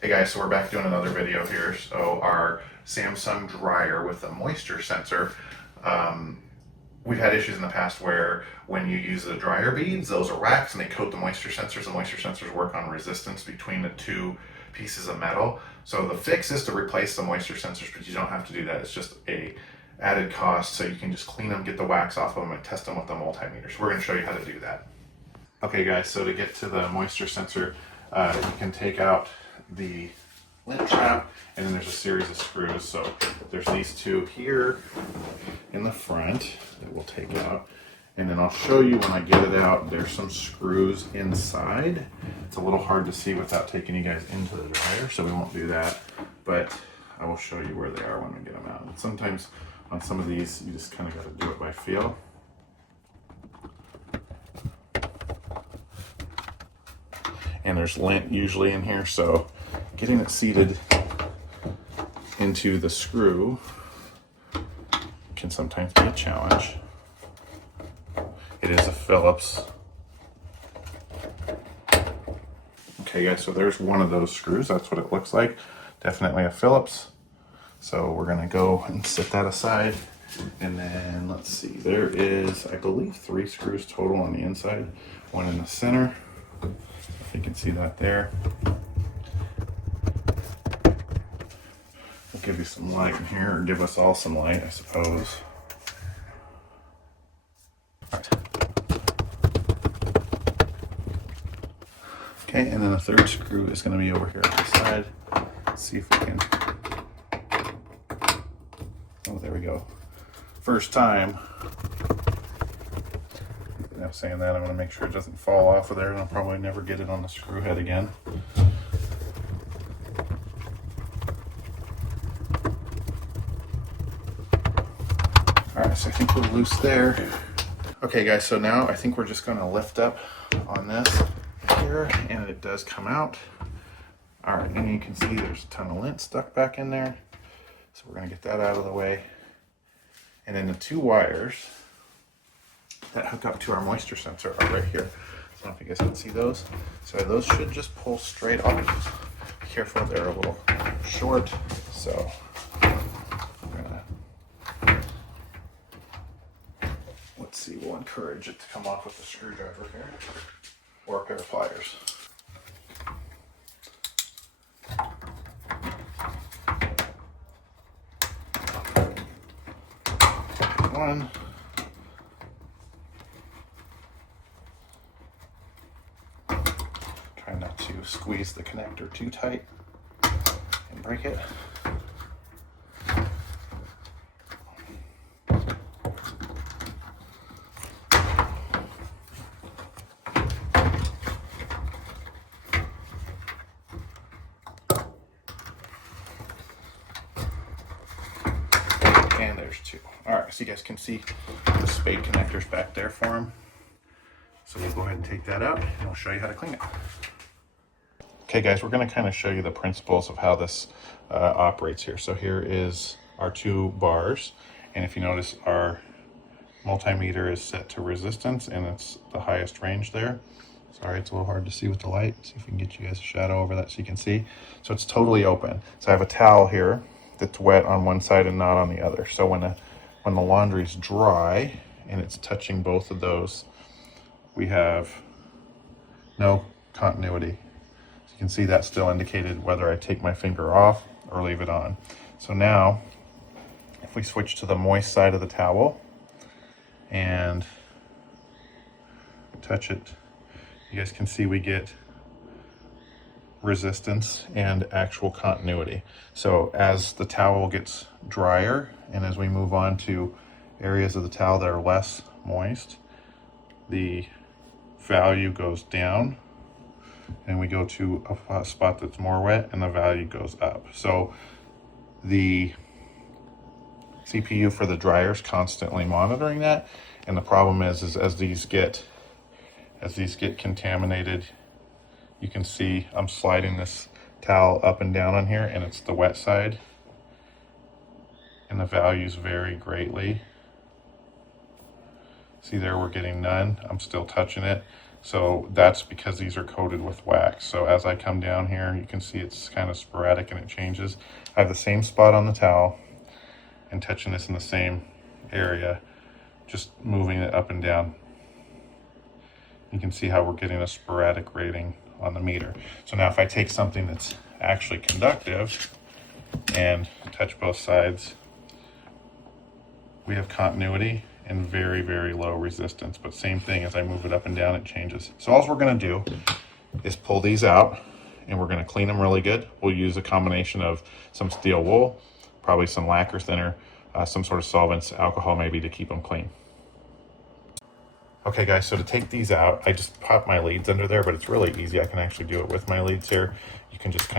Hey guys, so we're back doing another video here. So our Samsung dryer with a moisture sensor. Um, we've had issues in the past where when you use the dryer beads, those are wax and they coat the moisture sensors. The moisture sensors work on resistance between the two pieces of metal. So the fix is to replace the moisture sensors, but you don't have to do that. It's just a added cost, so you can just clean them, get the wax off of them, and test them with the multimeter. So we're going to show you how to do that. Okay guys, so to get to the moisture sensor, you can take out the lint trap, and then there's a series of screws. So there's these two here in the front that we'll take out, and then I'll show you when I get it out. There's some screws inside. It's a little hard to see without taking you guys into the dryer, so we won't do that, but I will show you where they are when we get them out. And sometimes on some of these you just kind of got to do it by feel. And there's lint usually in here, so getting it seated into the screw can sometimes be a challenge. It is a Phillips. Okay guys, so there's one of those screws. That's what it looks like. Definitely a Phillips. So we're gonna go and set that aside. And then let's see, there is, I believe, 3 screws total on the inside, one in the center. If you can see that there. We'll give you some light in here, or give us all some light, I suppose. All right. Okay, and then the third screw is going to be over here at the side. Let's see if we can. Oh, there we go. First time. Now saying that, I'm going to make sure it doesn't fall off of there, and I'll probably never get it on the screw head again. Alright, so I think we're loose there. Okay guys, so now I think we're just going to lift up on this here, and it does come out. Alright, and you can see there's a ton of lint stuck back in there. So we're going to get that out of the way. And then the 2 wires that hook up to our moisture sensor are right here. I don't know if you guys can see those. So those should just pull straight off. Be careful, they're a little short. So let's see, we'll encourage it to come off with a screwdriver here or a pair of pliers. One. Try not to squeeze the connector too tight and break it. And there's 2. All right, so you guys can see the spade connectors back there for them. So we'll go ahead and take that out, and we'll show you how to clean it. Okay guys, we're going to kind of show you the principles of how this operates here. So here is our 2 bars, and if you notice, our multimeter is set to resistance, and it's the highest range there. Sorry, it's a little hard to see with the light. See if we can get you guys a shadow over that so you can see. So it's totally open. So I have a towel here that's wet on one side and not on the other. So when the laundry's dry and it's touching both of those, we have no continuity. So you can see that still indicated whether I take my finger off or leave it on. So now, if we switch to the moist side of the towel and touch it, you guys can see we get resistance and actual continuity. So as the towel gets drier and as we move on to areas of the towel that are less moist, the value goes down, and we go to a spot that's more wet and the value goes up. So the CPU for the dryer is constantly monitoring that, and the problem is as these get contaminated, you can see I'm sliding this towel up and down on here, and it's the wet side, and the values vary greatly. See there, we're getting none. I'm still touching it. So that's because these are coated with wax. So as I come down here, you can see it's kind of sporadic and it changes. I have the same spot on the towel and touching this in the same area, just moving it up and down. You can see how we're getting a sporadic rating on the meter. So now if I take something that's actually conductive and touch both sides, we have continuity and very, very low resistance. But same thing, as I move it up and down, it changes. So all we're gonna do is pull these out and we're gonna clean them really good. We'll use a combination of some steel wool, probably some lacquer thinner, some sort of solvents, alcohol maybe, to keep them clean. Okay guys, so to take these out, I just pop my leads under there, but it's really easy. I can actually do it with my leads here. You can just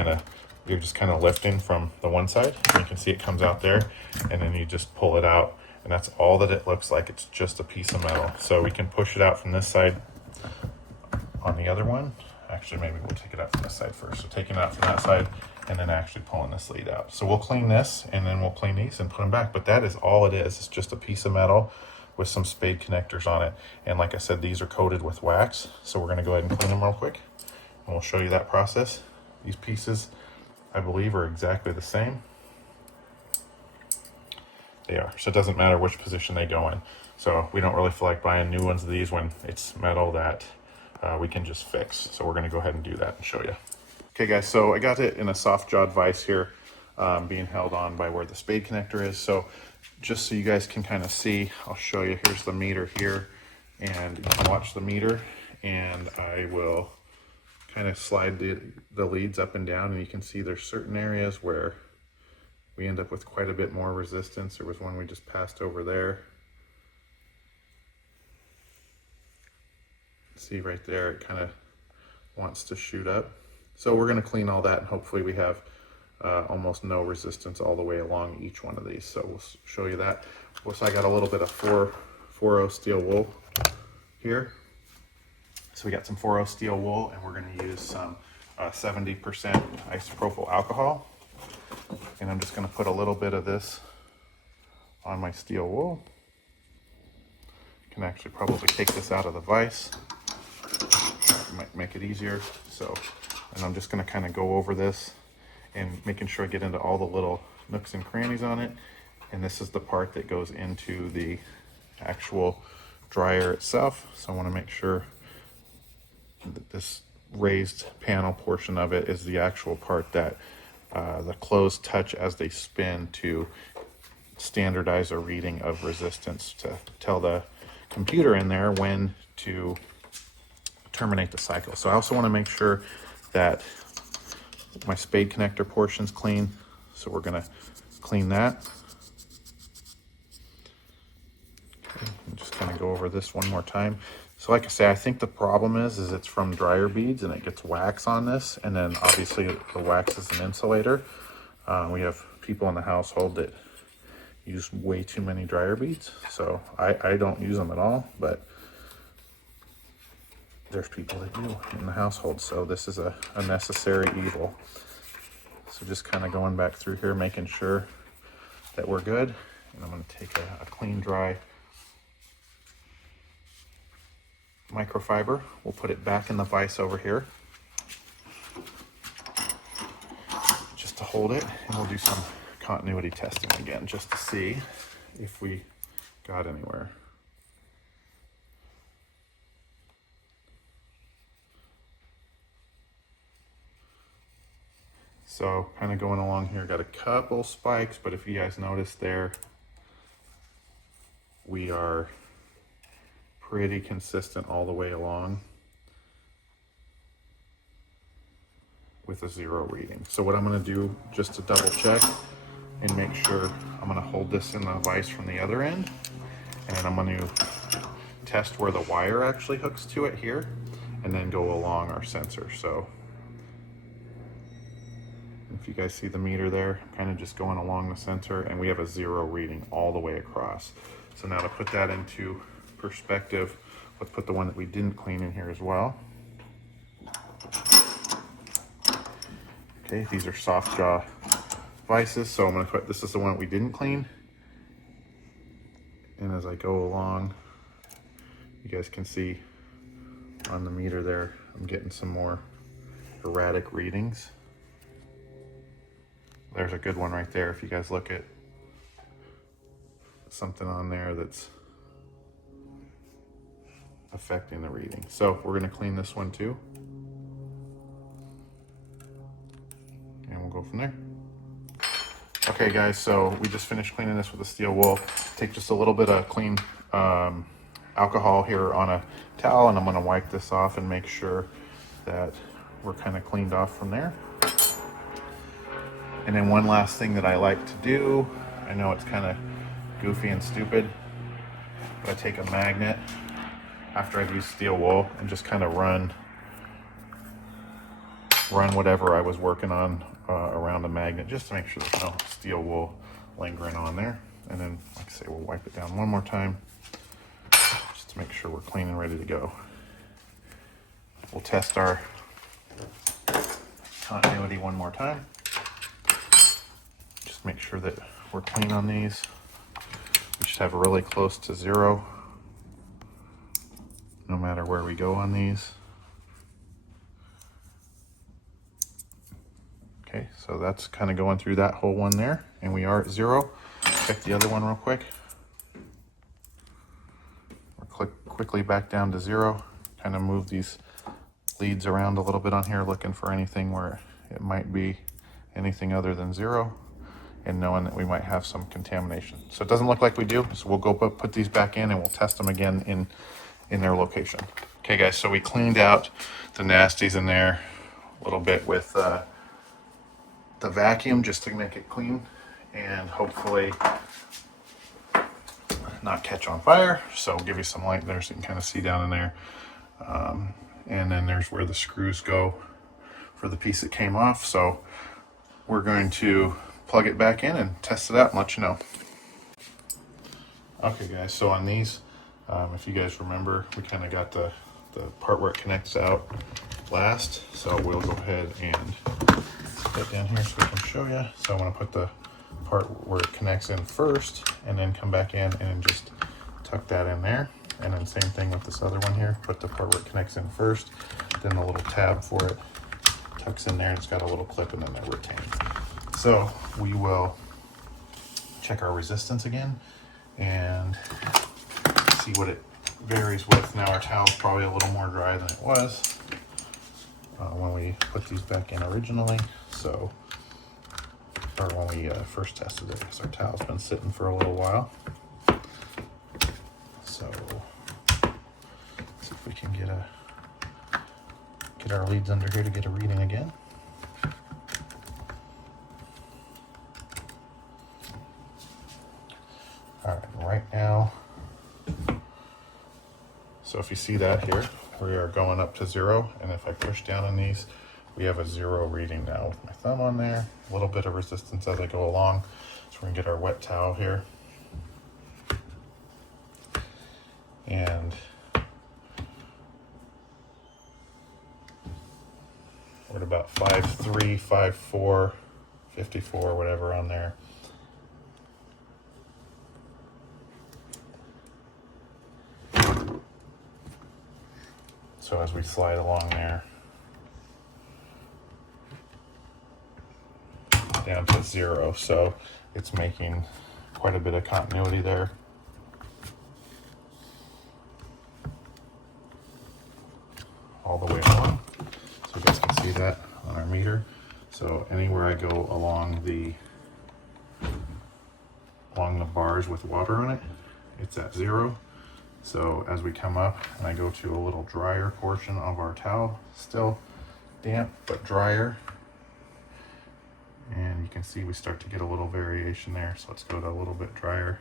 you're just kind of lifting from the one side. You can see it comes out there, and then you just pull it out, and that's all that it looks like. It's just a piece of metal. So we can push it out from this side on the other one. Actually, maybe we'll take it out from this side first. So taking it out from that side, and then actually pulling this lead out. So we'll clean this, and then we'll clean these and put them back. But that is all it is. It's just a piece of metal with some spade connectors on it. And like I said, these are coated with wax. So we're gonna go ahead and clean them real quick, and we'll show you that process. These pieces, I believe, are exactly the same. They are. So it doesn't matter which position they go in. So we don't really feel like buying new ones of these when it's metal that we can just fix. So we're gonna go ahead and do that and show you. Okay guys, so I got it in a soft jawed vise here, being held on by where the spade connector is. So just so you guys can kind of see, I'll show you. Here's the meter here, and you can watch the meter, and I will kind of slide the leads up and down, and you can see there's certain areas where we end up with quite a bit more resistance. There was one we just passed over there. See right there, it kind of wants to shoot up. So we're going to clean all that, and hopefully we have almost no resistance all the way along each one of these. So we'll show you that. So I got a little bit of 4-0 steel wool here. So we got some 4-0 steel wool, and we're going to use some 70% isopropyl alcohol. And I'm just going to put a little bit of this on my steel wool. You can actually probably take this out of the vise. It might make it easier. And I'm just going to kind of go over this and making sure I get into all the little nooks and crannies on it. And this is the part that goes into the actual dryer itself. So I want to make sure that this raised panel portion of it is the actual part that the clothes touch as they spin to standardize a reading of resistance to tell the computer in there when to terminate the cycle. So I also want to make sure that my spade connector portion's clean. So we're going to clean that. Okay, and just kind of go over this one more time. So like I say, I think the problem is it's from dryer beads and it gets wax on this. And then obviously the wax is an insulator. We have people in the household that use way too many dryer beads. So I don't use them at all, but there's people that do in the household. So this is a necessary evil. So just kind of going back through here, making sure that we're good. And I'm going to take a clean, dry microfiber. We'll put it back in the vise over here just to hold it, and we'll do some continuity testing again just to see if we got anywhere. So kind of going along here, got a couple spikes, but if you guys notice there, we are pretty consistent all the way along with a 0 reading. So what I'm going to do, just to double check and make sure, I'm going to hold this in the vise from the other end, and then I'm going to test where the wire actually hooks to it here, and then go along our sensor. So if you guys see the meter there, I'm kind of just going along the sensor, and we have a 0 reading all the way across. So now to put that into perspective, let's put the one that we didn't clean in here as well. Okay, these are soft jaw vices, so I'm going to put, this is the one we didn't clean. And as I go along, you guys can see on the meter there, I'm getting some more erratic readings. There's a good one right there. If you guys look at something on there that's affecting the reading. So we're going to clean this one too. And we'll go from there. Okay guys, so we just finished cleaning this with a steel wool. Take just a little bit of clean alcohol here on a towel, and I'm going to wipe this off and make sure that we're kind of cleaned off from there. And then one last thing that I like to do, I know it's kind of goofy and stupid, but I take a magnet after I've used steel wool and just kind of run whatever I was working on around the magnet, just to make sure there's no steel wool lingering on there. And then, like I say, we'll wipe it down one more time just to make sure we're clean and ready to go. We'll test our continuity one more time. Just make sure that we're clean on these. We should have really close to 0 no matter where we go on these. Okay, so that's kind of going through that whole one there, and we are at 0. Check the other one real quick. We'll click quickly back down to 0. Kind of move these leads around a little bit on here, looking for anything where it might be anything other than 0, and knowing that we might have some contamination. So it doesn't look like we do, so we'll go put these back in and we'll test them again in their location. Okay guys, so we cleaned out the nasties in there a little bit with the vacuum just to make it clean and hopefully not catch on fire. So I'll give you some light there so you can kind of see down in there. And then there's where the screws go for the piece that came off. So we're going to plug it back in and test it out and let you know. Okay guys, so on these, if you guys remember, we kind of got the part where it connects out last. So we'll go ahead and put it down here so we can show you. So I want to put the part where it connects in first and then come back in and just tuck that in there. And then same thing with this other one here. Put the part where it connects in first, then the little tab for it tucks in there and it's got a little clip and then they're retained. So we will check our resistance again and see what it varies with. Now our towel's probably a little more dry than it was when we put these back in originally. So, or when we first tested it, because our towel's been sitting for a little while. So, see if we can get our leads under here to get a reading again. All right, right now. So if you see that here, we are going up to 0, and if I push down on these, we have a 0 reading now with my thumb on there. A little bit of resistance as I go along. So we're gonna get our wet towel here. And we're at about 5.3, 5.4, 54, whatever on there. So as we slide along there, down to 0. So it's making quite a bit of continuity there. All the way along. So you guys can see that on our meter. So anywhere I go along the bars with water on it, it's at 0. So as we come up and I go to a little drier portion of our towel, still damp but drier, and you can see we start to get a little variation there. So let's go to a little bit drier.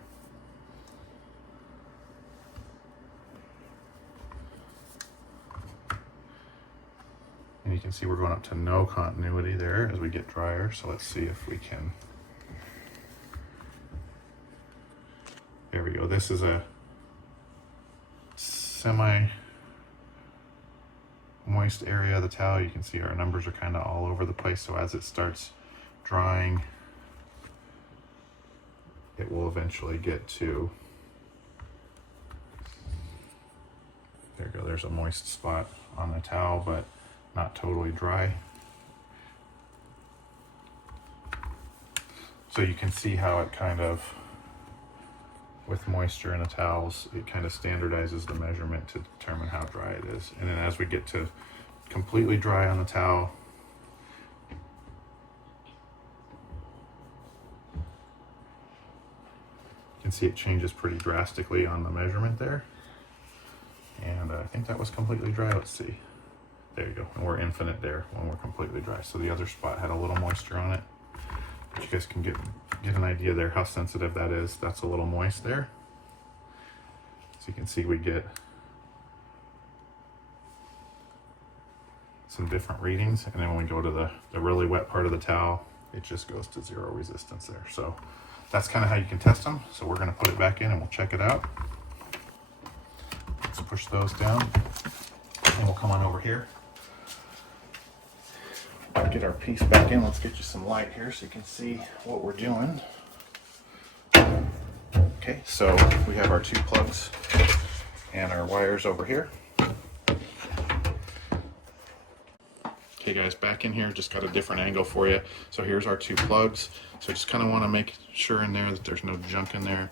And you can see we're going up to no continuity there as we get drier. So let's see if we can. There we go. This is a semi-moist area of the towel. You can see our numbers are kind of all over the place. So as it starts drying, it will eventually get to, there we go, there's a moist spot on the towel, but not totally dry. So you can see how it kind of, with moisture in the towels, it kind of standardizes the measurement to determine how dry it is. And then as we get to completely dry on the towel, you can see it changes pretty drastically on the measurement there. And I think that was completely dry. Let's see. There you go. And we're infinite there when we're completely dry. So the other spot had a little moisture on it. But you guys can get an idea there how sensitive that is. That's a little moist there. So you can see we get some different readings. And then when we go to the really wet part of the towel, it just goes to 0 resistance there. So that's kind of how you can test them. So we're going to put it back in and we'll check it out. Let's push those down and we'll come on over here. Get our piece back in. Let's get you some light here so you can see what we're doing. Okay, so we have our 2 plugs and our wires over here. Okay guys, back in here, just got a different angle for you. So here's our 2 plugs. So just kind of want to make sure in there that there's no junk in there.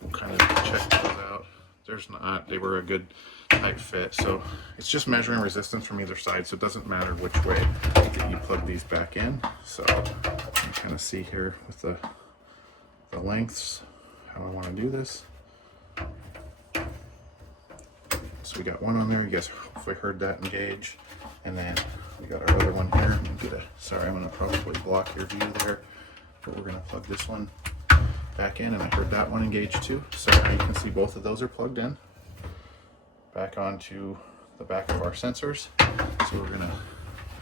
We'll kind of check those out. There's not, they were a good tight fit. So it's just measuring resistance from either side. So it doesn't matter which way that you plug these back in. So you can kind of see here with the lengths, how I want to do this. So we got one on there. You guys hopefully heard that engage. And then we got our other one here. Sorry, I'm going to probably block your view there. But we're going to plug this one back in, and I heard that one engage too. So now you can see both of those are plugged in. Back onto the back of our sensors. So we're going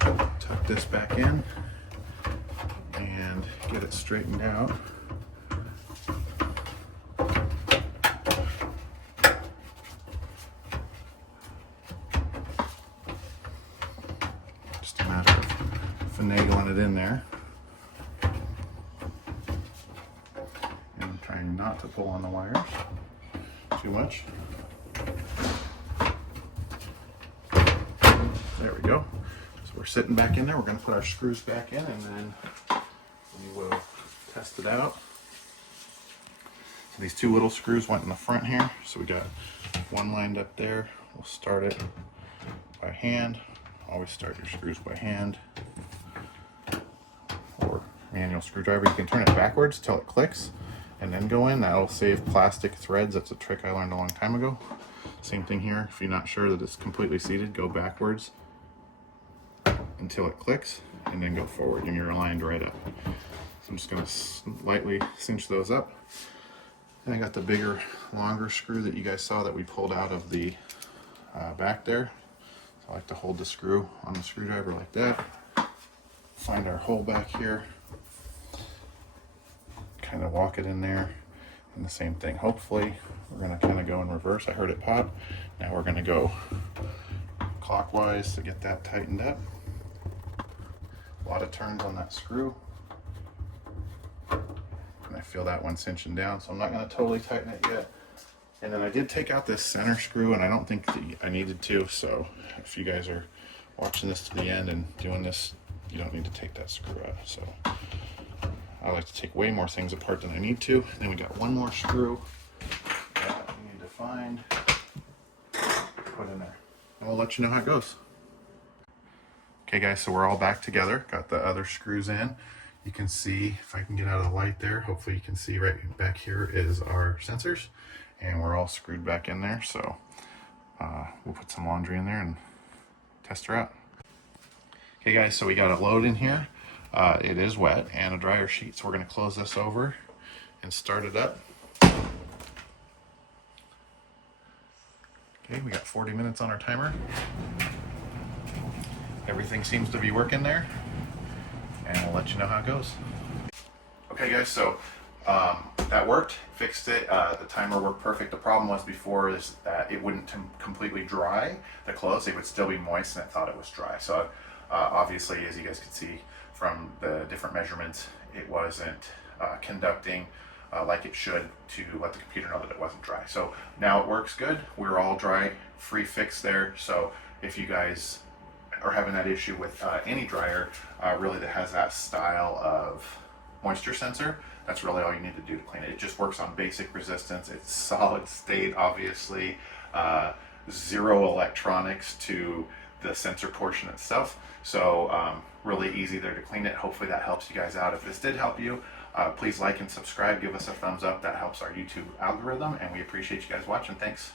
to tuck this back in and get it straightened out. Just a matter of finagling it in there. Trying not to pull on the wires too much. There we go. So we're sitting back in there. We're going to put our screws back in and then we will test it out. So these 2 little screws went in the front here. So we got one lined up there. We'll start it by hand. Always start your screws by hand. Or manual screwdriver. You can turn it backwards till it clicks and then go in. That'll save plastic threads. That's a trick I learned a long time ago. Same thing here. If you're not sure that it's completely seated, go backwards until it clicks and then go forward and you're aligned right up. So I'm just going to lightly cinch those up. And I got the bigger, longer screw that you guys saw that we pulled out of the back there. So I like to hold the screw on the screwdriver like that. Find our hole back here. Kind of walk it in there, and the same thing. Hopefully we're going to kind of go in reverse. I heard it pop. Now we're going to go clockwise to get that tightened up. A lot of turns on that screw, and I feel that one cinching down, so I'm not going to totally tighten it yet. And then I did take out this center screw, and I don't think that I needed to, so if you guys are watching this to the end and doing this, you don't need to take that screw out. So I like to take way more things apart than I need to. Then we got one more screw that we need to find, put in there, and we'll let you know how it goes. Okay guys, so we're all back together. Got the other screws in. You can see, if I can get out of the light there, hopefully you can see right back here is our sensors, and we're all screwed back in there. So we'll put some laundry in there and test her out. Okay guys, so we got a load in here. It is wet and a dryer sheet, so we're going to close this over and start it up. Okay, we got 40 minutes on our timer. Everything seems to be working there, and we'll let you know how it goes. Okay guys, so that worked, fixed it. The timer worked perfect. The problem was before is that it wouldn't completely dry the clothes. It would still be moist, and it thought it was dry. So obviously, as you guys can see from the different measurements, it wasn't conducting like it should to let the computer know that it wasn't dry. So now it works good. We're all dry free fix there. So if you guys are having that issue with any dryer really that has that style of moisture sensor, that's really all you need to do to clean it. It just works on basic resistance. It's solid state, obviously. Zero electronics to the sensor portion itself. So really easy there to clean it. Hopefully that helps you guys out. If this did help you, please like and subscribe. Give us a thumbs up. That helps our YouTube algorithm, and we appreciate you guys watching. Thanks.